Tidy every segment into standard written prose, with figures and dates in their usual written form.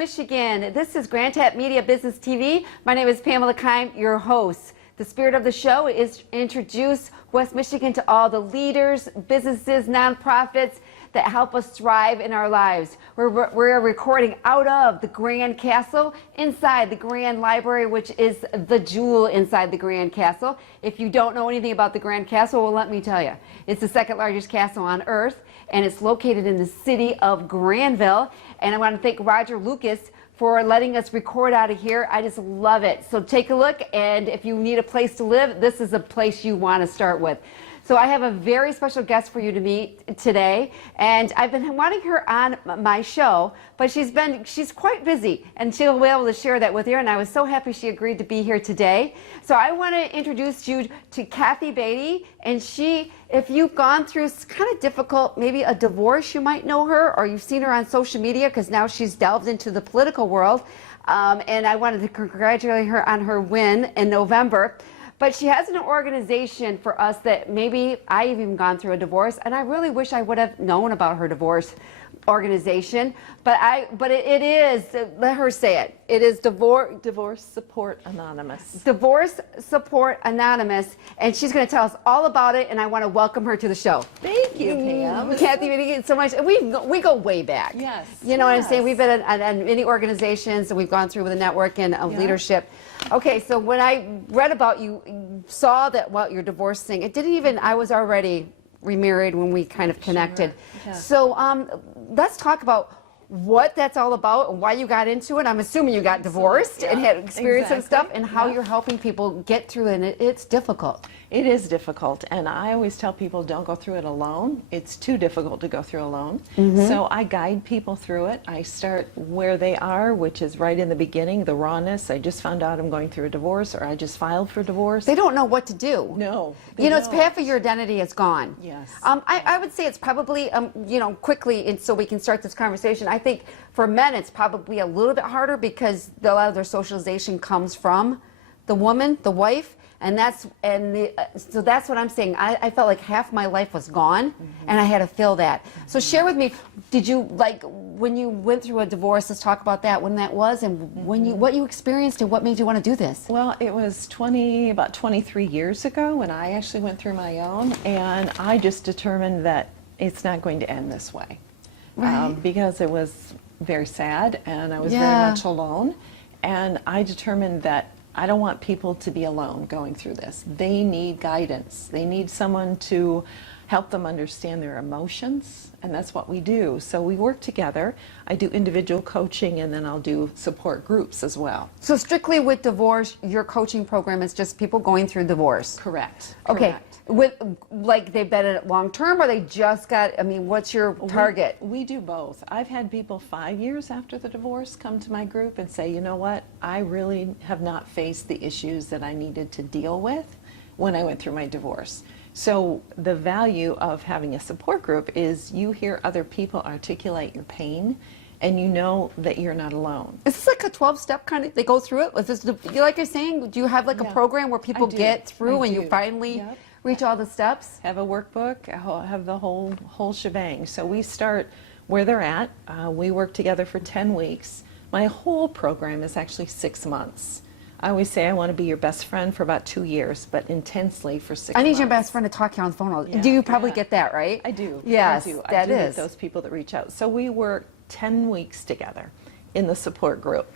Michigan. This is Grand Tap Media Business TV. My name is Pamela Keim, your host. The spirit of the show is to introduce West Michigan to all the leaders, businesses, nonprofits that help us thrive in our lives. We're recording out of the Grand Castle inside the Grand Library, which is the jewel inside the Grand Castle. If you don't know anything about the Grand Castle, well, let me tell you. It's the second largest castle on earth, and it's located in the city of Granville. And I want to thank Roger Lucas for letting us record out of here. I just love it. So take a look, and if you need a place to live, this is a place you want to start with. So I have a very special guest for you to meet today, and I've been wanting her on my show, but she's quite busy, and she'll be able to share that with you, and I was so happy she agreed to be here today. So I want to introduce you to Kathey Batey, and if you've gone through kind of difficult, maybe a divorce, you might know her, or you've seen her on social media, because now she's delved into the political world, and I wanted to congratulate her on her win in November. But she has an organization for us that maybe I've even gone through a divorce, and I really wish I would have known about her divorce organization. But it is, let her say it. It is Divorce Support Anonymous. Divorce Support Anonymous, and she's going to tell us all about it. And I want to welcome her to the show. Thank you, Pam. Kathey, thank you so much. We go way back. Yes. You know what I'm saying? We've been on many organizations, and we've gone through with the network and leadership. Okay, so when I read about you, saw that your divorce thing, it didn't even, I was already remarried when we kind of connected. Sure. Yeah. So let's talk about what that's all about and why you got into it. I'm assuming you got divorced and had experience some stuff, and how you're helping people get through it. And it's difficult. It is difficult, and I always tell people don't go through it alone. It's too difficult to go through alone. So I guide people through it. I start where they are, which is right in the beginning, the rawness. I just found out I'm going through a divorce, or I just filed for divorce. They don't know what to do. No. You know, it's half of your identity is gone. Yes. I would say it's probably, quickly, and so we can start this conversation. I think for men it's probably a little bit harder because a lot of their socialization comes from the woman, the wife. So that's what I'm saying. I felt like half my life was gone, and I had to fill that. So share with me, did you, when you went through a divorce, let's talk about that, when that was, and what you experienced, and what made you want to do this? Well, it was about 23 years ago when I actually went through my own, and I just determined that it's not going to end this way. Right. Because it was very sad, and I was very much alone, and I determined that I don't want people to be alone going through this. They need guidance. They need someone to help them understand their emotions, and that's what we do. So we work together. I do individual coaching, and then I'll do support groups as well. So strictly with divorce, your coaching program is just people going through divorce? Correct. Okay. They've been in it long term, or they just got, what's your target? We do both. I've had people 5 years after the divorce come to my group and say, you know what, I really have not faced the issues that I needed to deal with when I went through my divorce. So the value of having a support group is you hear other people articulate your pain, and you know that you're not alone. Is this like a 12-step kind of, they go through it? Like you're saying, do you have a program where people get through and you finally reach all the steps? Have a workbook, have the whole shebang. So we start where they're at. We work together for 10 weeks. My whole program is actually 6 months. I always say I want to be your best friend for about 2 years, but intensely for 6 months. I need your best friend to talk to you on the phone. Do you probably get that, right? I do. Yes, I do. I do get those people that reach out. So we work 10 weeks together in the support group.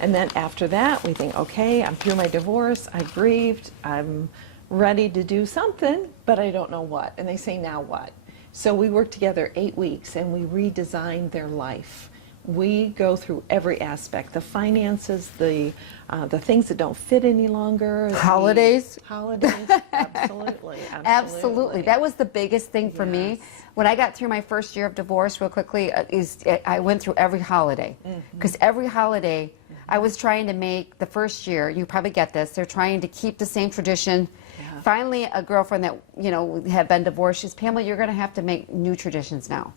And then after that, we think, okay, I'm through my divorce, I grieved, I'm ready to do something, but I don't know what. And they say, now what? So we work together 8 weeks, and we redesign their life. We go through every aspect, the finances, the things that don't fit any longer. Holidays. Absolutely. Absolutely. That was the biggest thing for me. When I got through my first year of divorce, real quickly, I went through every holiday. Because every holiday, I was trying to make the first year, you probably get this, they're trying to keep the same tradition. Finally, a girlfriend that, had been divorced, she's, Pamela, you're going to have to make new traditions now.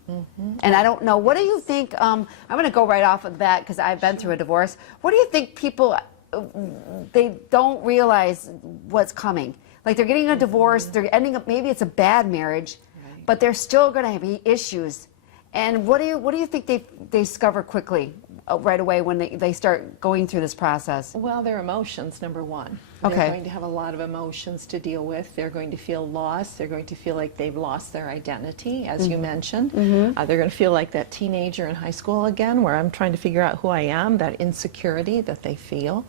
And I don't know, what do you think, I'm going to go right off of that because I've been through a divorce. What do you think people, they don't realize what's coming? Like they're getting a divorce, they're ending up, maybe it's a bad marriage, but they're still going to be issues. And what do you think they discover quickly? right away when they start going through this process? Well, their emotions, number one. Okay. They're going to have a lot of emotions to deal with. They're going to feel lost. They're going to feel like they've lost their identity, as you mentioned. They're going to feel like that teenager in high school again, where I'm trying to figure out who I am, that insecurity that they feel.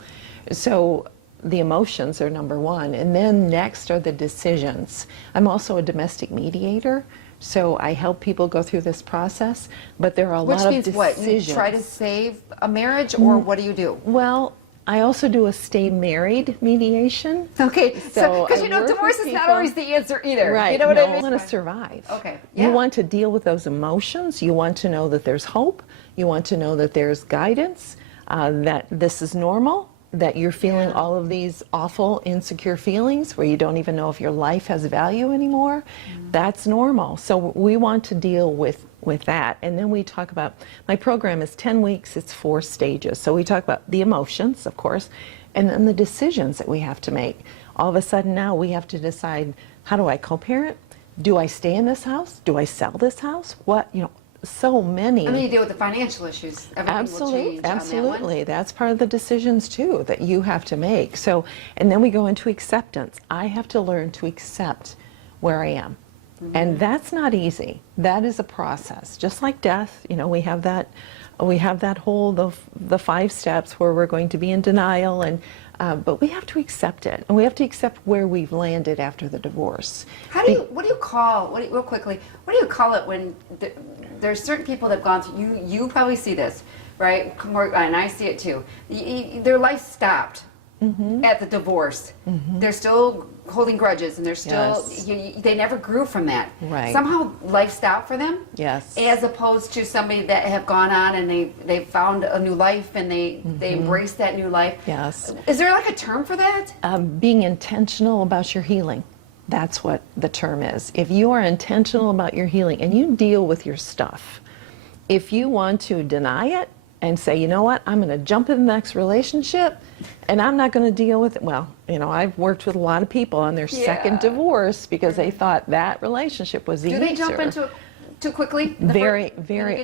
So the emotions are number one. And then next are the decisions. I'm also a domestic mediator. So I help people go through this process, but there are a Which lot of means decisions. what? You try to save a marriage, or what do you do? Well, I also do a stay married mediation. Okay, so because I work divorce with is not people. always the answer either. Right. You know what no, I mean? You want to survive. Okay. You Yeah. want to deal with those emotions. You want to know that there's hope. You want to know that there's guidance, that this is normal, that you're feeling all of these awful, insecure feelings where you don't even know if your life has value anymore. That's normal. So we want to deal with that. And then we talk about, my program is 10 weeks, it's 4 stages. So we talk about the emotions, of course, and then the decisions that we have to make. All of a sudden now we have to decide, how do I co-parent? Do I stay in this house? Do I sell this house? What, so many. And then you deal with the financial issues. Everything will change Absolutely. on that one. That's part of the decisions too that you have to make. So, and then we go into acceptance. I have to learn to accept where I am. And that's not easy. That is a process. Just like death, we have that whole the 5 steps where we're going to be in denial, and but we have to accept it, and we have to accept where we've landed after the divorce. Real quickly, what do you call it when there's certain people that have gone through, you probably see this, right? And I see it too. Their life stopped at the divorce. They're still holding grudges, and they're still, they never grew from that. Right. Somehow life stopped for them. Yes. As opposed to somebody that have gone on and they found a new life, and they embrace that new life. Yes. Is there like a term for that? Being intentional about your healing. That's what the term is. If you are intentional about your healing and you deal with your stuff, if you want to deny it and say, you know what, I'm going to jump in the next relationship and I'm not going to deal with it. Well, I've worked with a lot of people on their second divorce because they thought that relationship was the answer. Do they jump into it too quickly? Very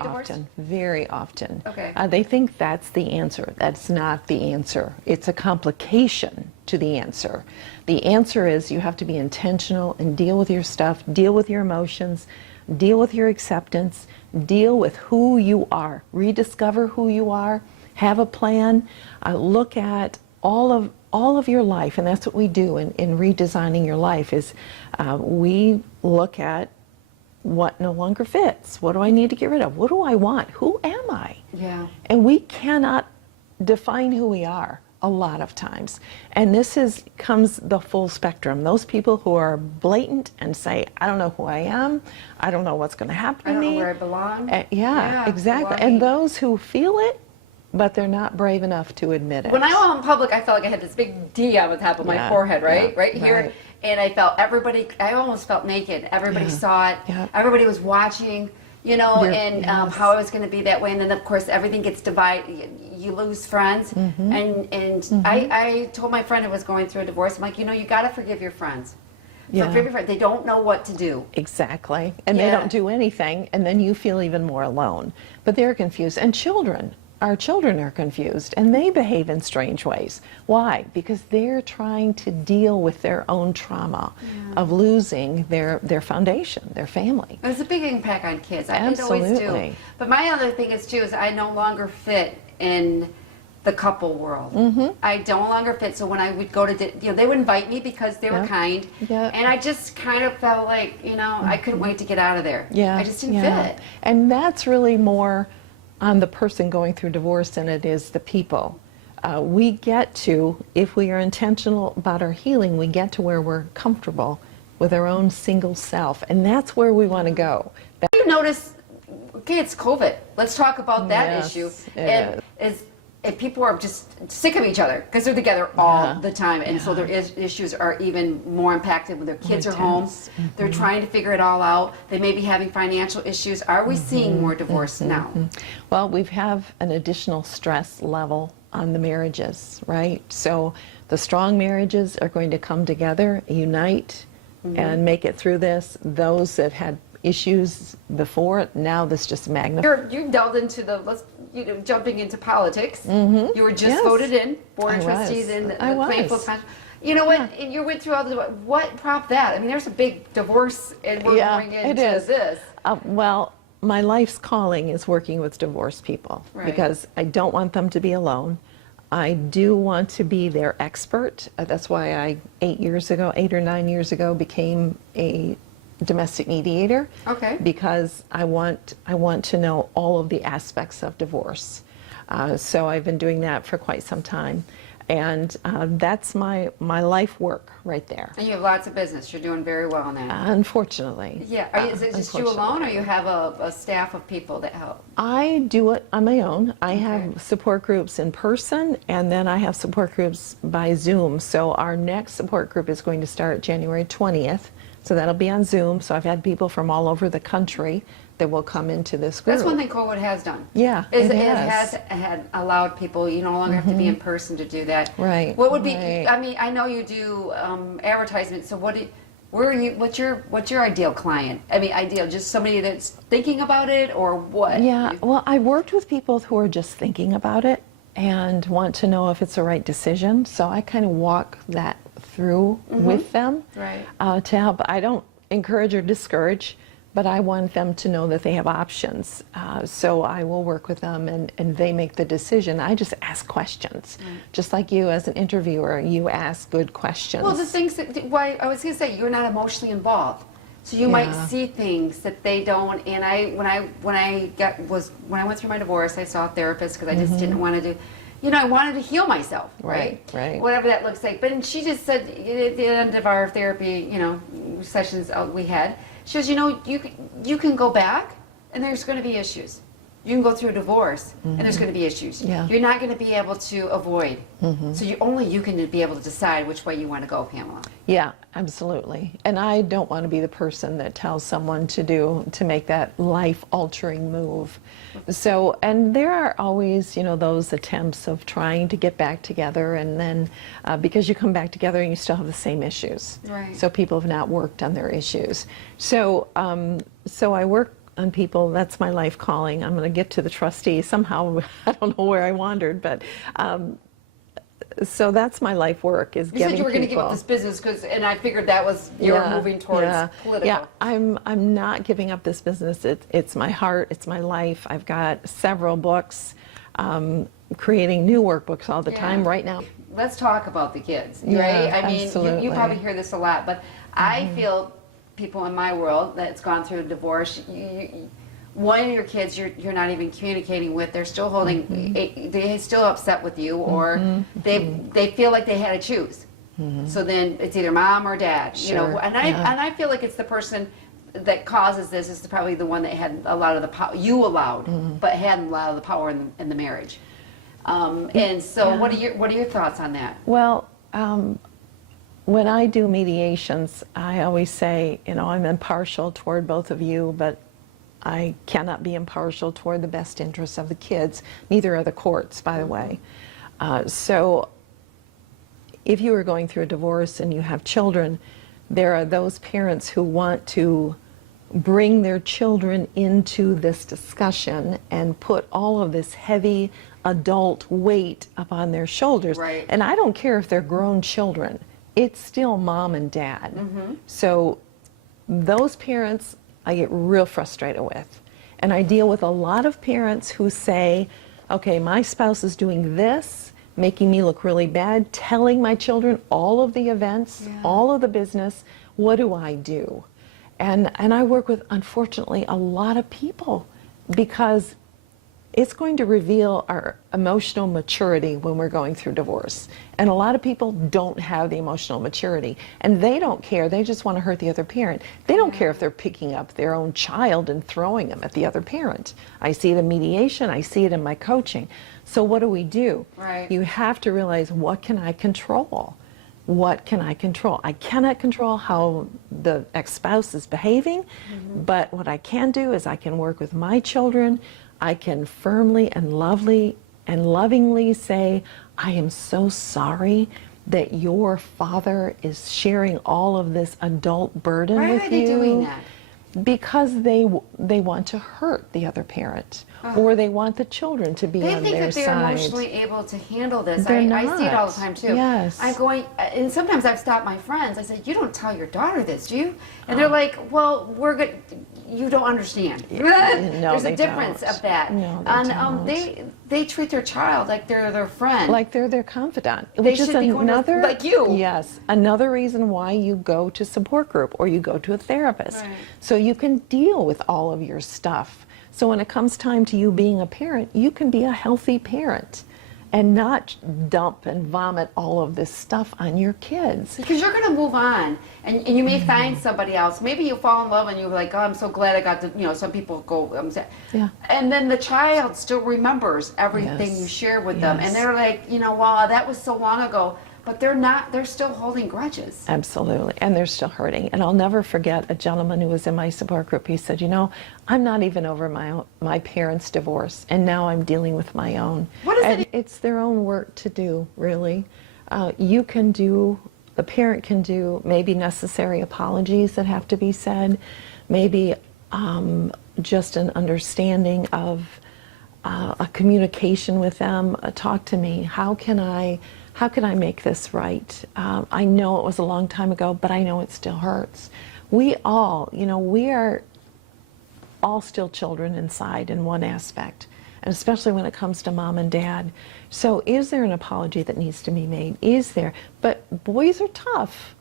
often. Okay. They think that's the answer. That's not the answer. It's a complication to the answer. The answer is you have to be intentional and deal with your stuff, deal with your emotions, deal with your acceptance, deal with who you are, rediscover who you are, have a plan, look at all of your life, and that's what we do in redesigning your life is we look at what no longer fits. What do I need to get rid of? What do I want? Who am I? Yeah. And we cannot define who we are a lot of times. And this comes the full spectrum. Those people who are blatant and say, I don't know who I am, I don't know what's going to happen to me. I don't know where I belong. Yeah, exactly. belonging. And those who feel it, but they're not brave enough to admit it. When I went in public, I felt like I had this big D on the top of my forehead, right? Right here. Right. And I felt I almost felt naked. Everybody saw it. Yeah. Everybody was watching, how I was going to be that way. And then, of course, everything gets divided. You lose friends. And I told my friend who was going through a divorce, I'm like, you got to forgive your friends. Forgive your friends. They don't know what to do. Exactly. And they don't do anything, and then you feel even more alone. But they're confused. And our children are confused, and they behave in strange ways. Why? Because they're trying to deal with their own trauma of losing their foundation, their family. It's a big impact on kids. It always do. Absolutely. But my other thing is, too, is I no longer fit in the couple world. I don't longer fit. So when I would go to, they would invite me because they were kind. Yeah. And I just kind of felt like, I couldn't wait to get out of there. Yeah. I just didn't fit. And that's really more on the person going through divorce than it is the people. We get to, if we are intentional about our healing, we get to where we're comfortable with our own single self. And that's where we want to go. You notice, okay, it's COVID. Let's talk about that Yes, issue. it And people are just sick of each other because they're together all the time. And so their issues are even more impacted when their kids are home. They're trying to figure it all out. They may be having financial issues. Are we seeing more divorce now? Well, we have an additional stress level on the marriages, right? So the strong marriages are going to come together, unite, and make it through this. Those that had issues before, now this just magnifies. You delved into jumping into politics. You were just Yes. voted in, board I of trustees was. in the I was. Plainfield Township. You know what? And you went through all the, what prompted that? I mean, there's a big divorce, and we're going it into is. this. Well, my life's calling is working with divorced people Right. because I don't want them to be alone. I do want to be their expert. That's why I 8 or 9 years ago became a domestic mediator. Okay. Because I want to know all of the aspects of divorce. So I've been doing that for quite some time. And that's my life work right there. And you have lots of business. You're doing very well on that. Unfortunately. Yeah. Is it just you alone, or unfortunately. you have a staff of people that help? I do it on my own. I Okay. have support groups in person, and then I have support groups by Zoom. So our next support group is going to start January 20th. So that'll be on Zoom. So I've had people from all over the country that will come into this group. That's one thing COVID has done. Yeah, Is it it has. has had allowed people, you no longer have to be in person to do that. Right, What would be? right. I mean, I know you do advertisements. So where are you? What's your ideal client? I mean, ideal, just somebody that's thinking about it, or what? Yeah, well, I worked with people who are just thinking about it and want to know if it's the right decision. So I kind of walk that through with them Right. to help. I don't encourage or discourage, but I want them to know that they have options. So I will work with them and they make the decision. I just ask questions. Just like you as an interviewer, you ask good questions. Well, the things that why I was going to say you're not emotionally involved, so you might Yeah. see things that they don't. And when I went through my divorce, I saw a therapist because I just didn't want to do. I wanted to heal myself, right? Right. Whatever that looks like. But she just said at the end of our therapy, sessions we had, she goes, you can go back, and there's going to be issues. You can go through a divorce, and there's going to be issues. Yeah. You're not going to be able to avoid. So you can be able to decide which way you want to go, Pamela. Yeah, absolutely. And I don't want to be the person that tells someone to make that life-altering move. So, and there are always, those attempts of trying to get back together, and then because you come back together and you still have the same issues. Right. So people have not worked on their issues. So, so I work on people. That's my life calling. I'm going to get to the trustee somehow. I don't know where I wandered, but so that's my life work, is You getting said you were going to give people. up this business and I figured that was you were moving towards political. Yeah, I'm not giving up this business. It's my heart. It's my life. I've got several books, creating new workbooks all the time right now. Let's talk about the kids, Yeah, right? I mean, absolutely. you probably hear this a lot, but I feel people in my world that's gone through a divorce, one of your kids you're not even communicating with, they're still holding, they're still upset with you, or they feel like they had to choose. So then it's either mom or dad, Sure, and yeah. I feel like it's the person that causes this is probably the one that had a lot of the power you allowed, but hadn't a lot of the power in the marriage. And so, Yeah. what are your thoughts on that? Well, when I do mediations, I always say, I'm impartial toward both of you, but I cannot be impartial toward the best interests of the kids. Neither are the courts, by the way. So if you are going through a divorce and you have children, there are those parents who want to bring their children into this discussion and put all of this heavy adult weight upon their shoulders. Right. And I don't care if they're grown children. It's still mom and dad. So those parents I get real frustrated with. And I deal with a lot of parents who say, okay, my spouse is doing this, making me look really bad, telling my children all of the events, all of the business. What do I do? And I work with, unfortunately, a lot of people because it's going to reveal our emotional maturity when we're going through divorce. And a lot of people don't have the emotional maturity. And they don't care. They just want to hurt the other parent. They don't care if they're picking up their own child and throwing them at the other parent. I see it in mediation. I see it in my coaching. So what do? Right. You have to realize, what can I control? What can I control? I cannot control how the ex-spouse is behaving, but what I can do is I can work with my children. I can firmly and lovingly say, I am so sorry that your father is sharing all of this adult burden Why with are you. they doing that? Because they want to hurt the other parent, or they want the children to be on their side. They think that they're emotionally able to handle this. They're I see it all the time too. Yes. I'm going, and sometimes I've stopped my friends. I said, "You don't tell your daughter this, do you?" And they're like, "Well, we're good. You don't understand." No, There's they a difference don't. of that. No, they and don't. they treat their child like they're their friend. Like they're their confidant, They which is should be going to- another, like you. Yes, another reason why you go to support group or you go to a therapist, Right. so you can deal with all of your stuff. So when it comes time to you being a parent, you can be a healthy parent and not dump and vomit all of this stuff on your kids. Because you're going to move on, and you may find somebody else. Maybe you fall in love and you're like, "Oh, I'm so glad I got to," some people go, Yeah. And then the child still remembers everything Yes. you share with them. And Yes. they're like, "Wow, that was so long ago." But they're still holding grudges. Absolutely, and they're still hurting. And I'll never forget a gentleman who was in my support group. He said, I'm not even over my parents' divorce, and now I'm dealing with my own. What is and it? It's their own work to do, really. The parent can do maybe necessary apologies that have to be said, maybe just an understanding of a communication with them. Talk to me. How can I make this right? I know it was a long time ago, but I know it still hurts. We are all still children inside in one aspect, and especially when it comes to mom and dad. So is there an apology that needs to be made? Is there? But boys are tough.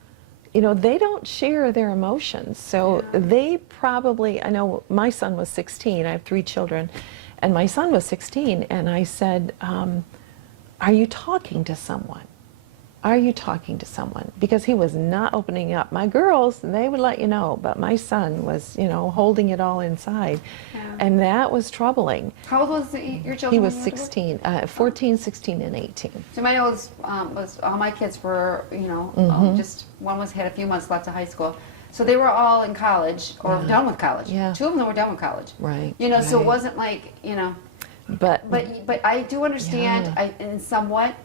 They don't share their emotions. So they probably, I know my son was 16, I have 3 children, and my son was 16, and I said, are you talking to someone? Are you talking to someone? Because he was not opening up. My girls, they would let you know, but my son was, holding it all inside. Yeah. And that was troubling. How old was your children? He was when you were 16, 14, 16, and 18. So my oldest was all my kids were, just one had a few months left of high school. So they were all in college or done with college. Yeah. 2 of them were done with college. Right. So it right. wasn't like, But I do understand in somewhat,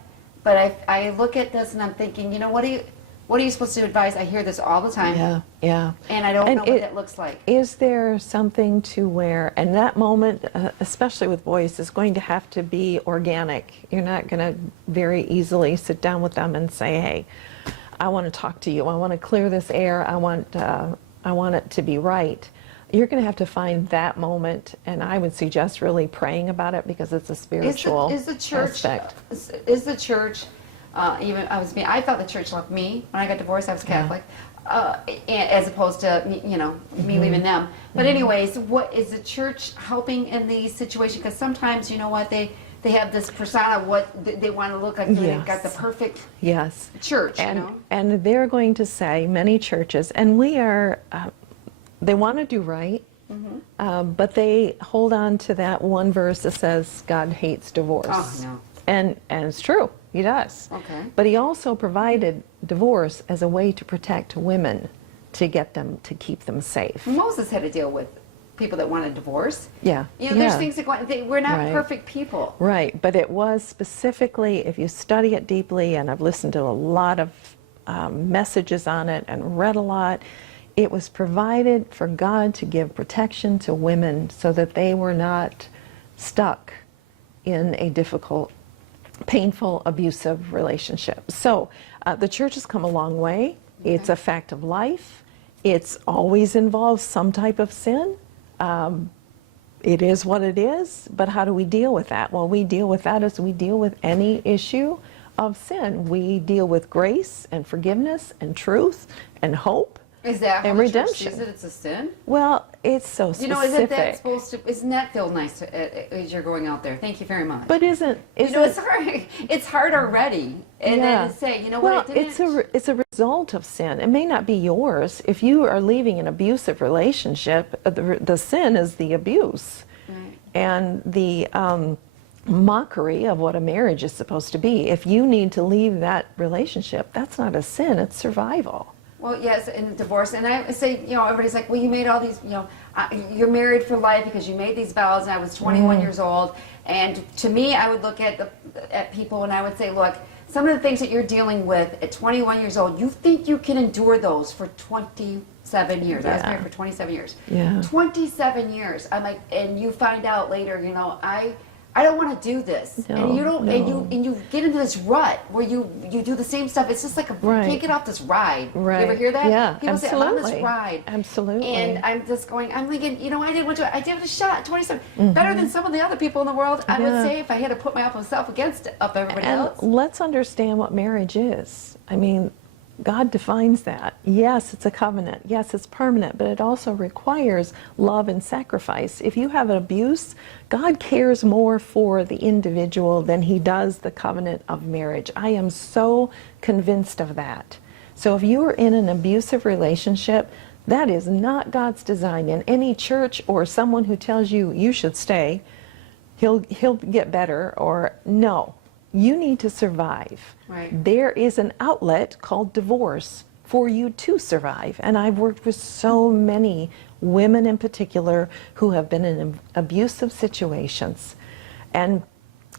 but I look at this and I'm thinking, what are you supposed to advise? I hear this all the time. Yeah. And I don't know what that looks like. Is there something to where, and that moment, especially with boys, is going to have to be organic. You're not going to very easily sit down with them and say, hey, I want to talk to you. I want to clear this air. I want it to be right. You're going to have to find that moment, and I would suggest really praying about it because it's a spiritual is the church aspect. Is the church I felt the church loved me when I got divorced. I was Catholic, as opposed to me leaving them. But anyways, what is the church helping in these situations? Because sometimes they have this persona of what they want to look like. They've got the perfect church. And they're going to say, many churches, and we are. They want to do right, but they hold on to that one verse that says God hates divorce. Oh, no. And it's true, he does. Okay. But he also provided divorce as a way to protect women, to keep them safe. Moses had to deal with people that wanted divorce. Yeah. There's things that we're not Right. perfect people. Right, but it was specifically, if you study it deeply, and I've listened to a lot of messages on it and read a lot, it was provided for God to give protection to women so that they were not stuck in a difficult, painful, abusive relationship. So the church has come a long way. Okay. It's a fact of life. It's always involved some type of sin. It is what it is, but how do we deal with that? Well, we deal with that as we deal with any issue of sin. We deal with grace and forgiveness and truth and hope. Is that how and the redemption. church sees it? It's a sin? Well, it's so specific. Isn't that supposed to? Isn't that feel nice as you're going out there? Thank you very much. But isn't it's hard. It's hard already, and then to say, what? It's a result of sin. It may not be yours. If you are leaving an abusive relationship, the sin is the abuse, right. And the mockery of what a marriage is supposed to be. If you need to leave that relationship, that's not a sin. It's survival. Well, yes, in the divorce, and I say, everybody's like, well, you made all these, you're married for life because you made these vows, and I was 21 years old, and to me, I would look at people and I would say, look, some of the things that you're dealing with at 21 years old, you think you can endure those for 27 years. I was married for 27 years. Yeah. 27 years. I'm like, and you find out later, you know, I don't want to do this, and you don't, and you get into this rut where you do the same stuff. It's just like you can't get off this ride. Right. You ever hear that? Yeah, People say I'm on this ride. Absolutely. And I'm thinking, you know, I didn't want to. I gave it a shot. 27, better than some of the other people in the world. I would say if I had to put myself against everybody else. Let's understand what marriage is. I mean, God defines that. Yes, it's a covenant. Yes, it's permanent, but it also requires love and sacrifice. If you have an abuse, God cares more for the individual than he does the covenant of marriage. I am so convinced of that. So if you are in an abusive relationship, that is not God's design. In any church or someone who tells you you should stay, he'll get better, or no. You need to survive. Right. There is an outlet called divorce for you to survive. And I've worked with so many women in particular who have been in abusive situations. And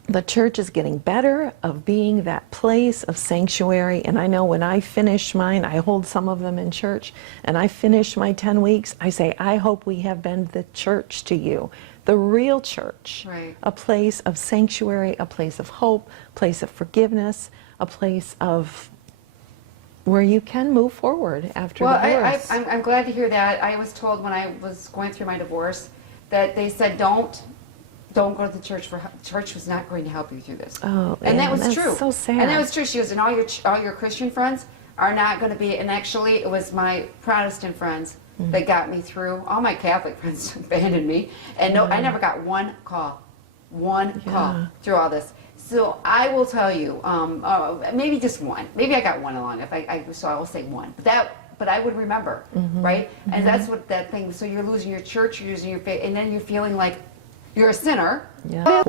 the church is getting better of being that place of sanctuary. And I know when I finish mine, I hold some of them in church, and I finish my 10 weeks, I say, I hope we have been the church to you. The real church, Right. A place of sanctuary, a place of hope, a place of forgiveness, a place of where you can move forward after divorce. I'm glad to hear that. I was told when I was going through my divorce that they said don't go to the church. Church was not going to help you through this. Oh, and that was that's true. so sad. And that was true. She goes, and all your Christian friends are not going to be. And actually, it was my Protestant friends that got me through. All my Catholic friends abandoned me, and no, I never got one call through all this. So I will tell you, maybe just one. Maybe I got one along. So I will say one. But I would remember, right? And that's what that thing. So you're losing your church, you're losing your faith, and then you're feeling like you're a sinner. Yeah.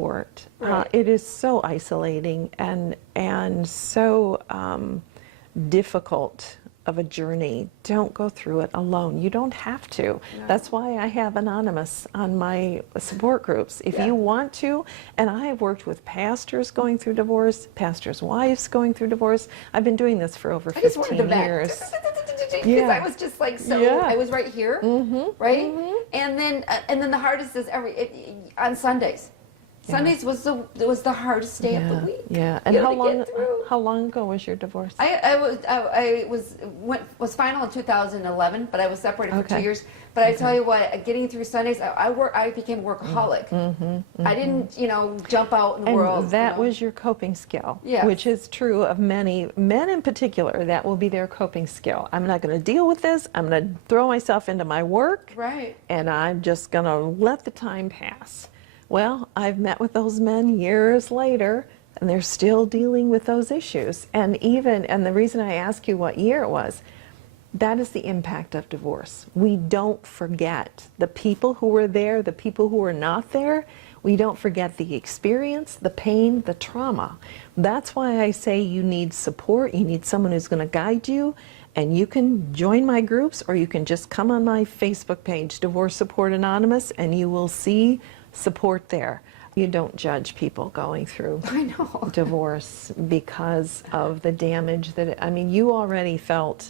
Right. It is so isolating and so difficult of a journey. Don't go through it alone. You don't have to. No. That's why I have Anonymous on my support groups. If you want to, and I have worked with pastors going through divorce, pastors' wives going through divorce. I've been doing this for over 15 years. Because I was just like I was right here, right? And then the hardest is on Sundays. Sundays was the hardest day of the week. Yeah. And how long ago was your divorce? I was final in 2011, but I was separated for 2 years. But I tell you what, getting through Sundays, I became a workaholic. I didn't, jump out in the world. And that was your coping skill, Yes. which is true of many men in particular. That will be their coping skill. I'm not going to deal with this. I'm going to throw myself into my work, right? And I'm just going to let the time pass. Well, I've met with those men years later, and they're still dealing with those issues. And the reason I ask you what year it was, that is the impact of divorce. We don't forget the people who were there, the people who were not there. We don't forget the experience, the pain, the trauma. That's why I say you need support. You need someone who's going to guide you. And you can join my groups, or you can just come on my Facebook page, Divorce Support Anonymous, and you will see support there. You don't judge people going through divorce because of the damage you already felt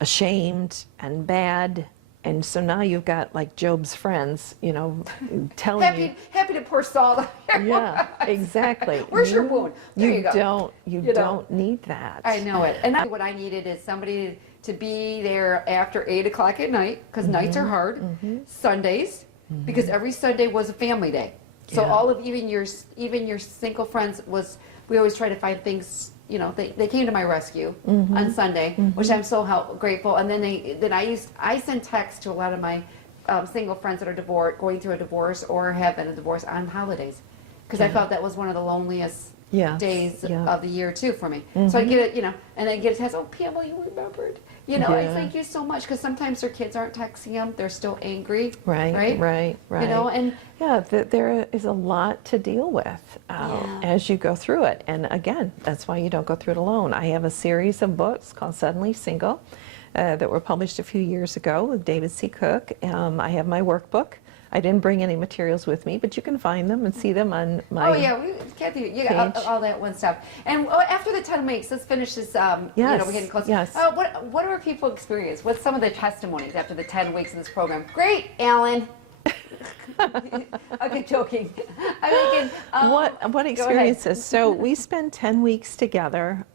ashamed and bad, and so now you've got like Job's friends, telling you happy to pour salt on your Yeah, exactly. Where's your wound? There you go. You don't need that. I know it. And what I needed is somebody to be there after 8 o'clock at night, because nights are hard, Sundays, because every Sunday was a family day. So all of even your single friends we always try to find things, they came to my rescue on Sunday, which I'm so grateful. And then I send texts to a lot of my single friends that are going through a divorce or have been a divorce on holidays, because I felt that was one of the loneliest days of the year too for me. So I get it, and I get a text, oh, Pamela, you remembered. I thank you so much, because sometimes their kids aren't texting them. They're still angry. Right. There is a lot to deal with as you go through it. And again, that's why you don't go through it alone. I have a series of books called Suddenly Single that were published a few years ago with David C. Cook. I have my workbook, I didn't bring any materials with me, but you can find them and see them on my. Oh yeah, Kathey, you got all that one stuff. And after the 10 weeks, let's finish this. Yes. We're getting close. Yes. What do our people experience? What's some of their testimonies after the 10 weeks of this program? Great, Alan. Okay, joking. I'm thinking, what experiences? So we spend 10 weeks together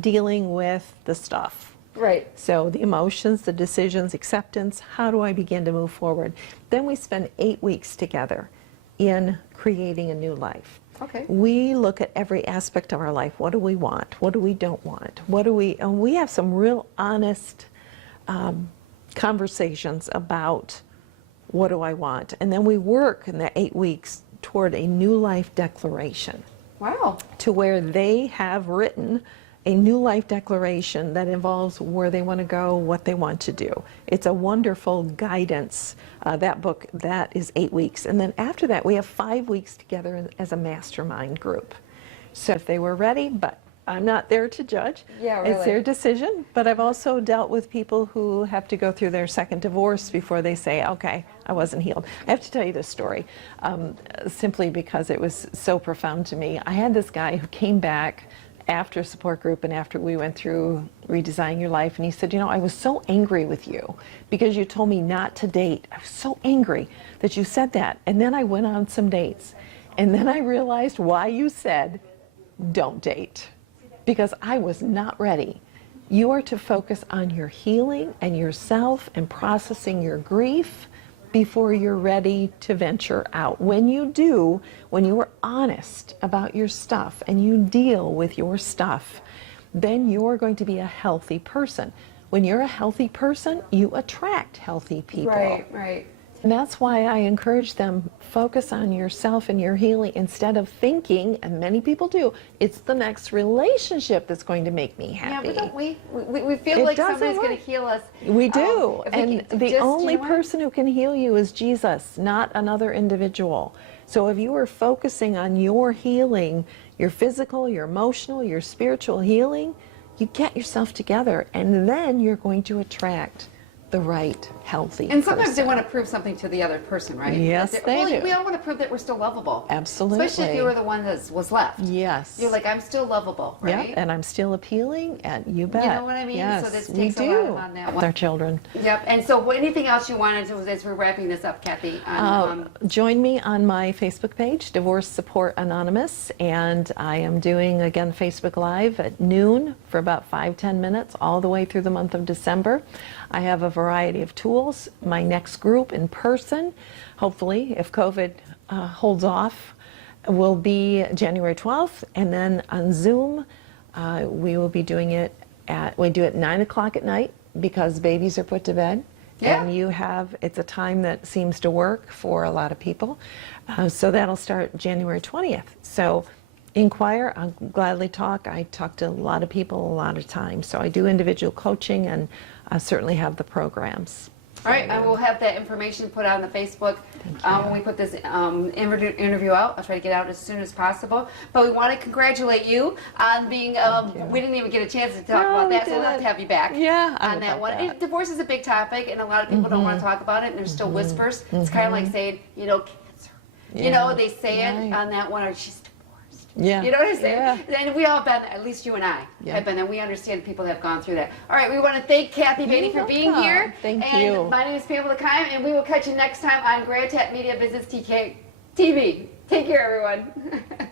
dealing with the stuff. Right. So the emotions, the decisions, acceptance, how do I begin to move forward? Then we spend 8 weeks together in creating a new life. Okay. We look at every aspect of our life. What do we want? What do we don't want? And we have some real honest conversations about what do I want? And then we work in the 8 weeks toward a new life declaration. Wow. To where they have written a new life declaration that involves where they want to go, what they want to do. It's a wonderful guidance. That book, that is 8 weeks. And then after that, we have 5 weeks together as a mastermind group. So if they were ready, but I'm not there to judge. Yeah, really. It's their decision. But I've also dealt with people who have to go through their second divorce before they say, okay, I wasn't healed. I have to tell you this story, simply because it was so profound to me. I had this guy who came back after a support group and after we went through Redesigning Your Life, and he said, I was so angry with you because you told me not to date. I was so angry that you said that. And then I went on some dates. And then I realized why you said, don't date. Because I was not ready. You are to focus on your healing and yourself and processing your grief before you're ready to venture out. When you do, when you are honest about your stuff and you deal with your stuff, then you're going to be a healthy person. When you're a healthy person, you attract healthy people. Right, right. And that's why I encourage them, focus on yourself and your healing instead of thinking, and many people do, it's the next relationship that's going to make me happy. Yeah, but don't we? We feel like somebody's going to heal us. We do. And the only person person who can heal you is Jesus, not another individual. So if you are focusing on your healing, your physical, your emotional, your spiritual healing, you get yourself together, and then you're going to attract the right, healthy And sometimes person. they want to prove something to the other person, right? Yes, they do. We all want to prove that we're still lovable. Absolutely. Especially if you were the one that was left. Yes. You're like, I'm still lovable, right? Yeah, and I'm still appealing, and you bet. You know what I mean? Yes, So this we takes a do. lot on that one. With our children. Yep. And so anything else you wanted to, as we're wrapping this up, Kathey? Join me on my Facebook page, Divorce Support Anonymous, and I am doing, again, Facebook Live at noon for about 5-10 minutes all the way through the month of December. I have a variety of tools. My next group in person, hopefully, if COVID holds off, will be January 12th. And then on Zoom, we will be doing it we do it 9 o'clock at night because babies are put to bed. Yeah. And it's a time that seems to work for a lot of people. So that'll start January 20th. So inquire, I'll gladly talk. I talk to a lot of people a lot of times. So I do individual coaching, and I certainly have the programs. All right, I will have that information put on the Facebook when we put this interview out. I'll try to get out as soon as possible. But we want to congratulate you on being, we didn't even get a chance to talk about that, so we'll have to have you back on that one. Divorce is a big topic, and a lot of people don't want to talk about it, and there's still whispers. It's kind of like saying, cancer. They say it on that one, or she's divorced. Yeah. You know what I'm saying? Yeah. And we all been there, at least you and I have been there. We understand people have gone through that. All right, we want to thank Kathey Batey for being here. Thank you. you. My name is Pamela Keim, and we will catch you next time on Grant Media Business TV. Take care, everyone.